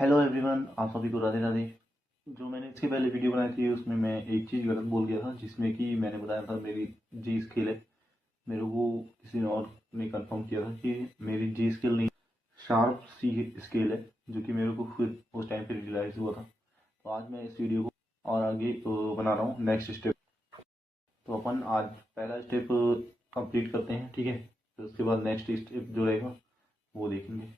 Hello everyone, आप सभी को राधे राधे। जो मैंने इसके पहले वीडियो बनाई थी उसमें मैं एक चीज़ गलत बोल गया था, जिसमें कि मैंने बताया था मेरी जी स्केल है। मेरे को किसी ने और ने कंफर्म किया था कि मेरी जी स्केल नहीं, शार्प सी स्केल है, जो कि मेरे को फिर उस टाइम पे रियलाइज़ हुआ था। तो आज मैं इस वीडियो को और आगे बना रहा हूँ नेक्स्ट स्टेप। तो अपन आज पहला स्टेप कंप्लीट करते हैं, ठीक है। फिर उसके बाद नेक्स्ट स्टेप जो रहेगा वो देखेंगे।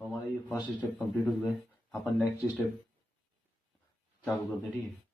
तो हमारा ये फर्स्ट स्टेप कंप्लीट हो गया है। अपन नेक्स्ट स्टेप चालू करते हैं, ठीक है।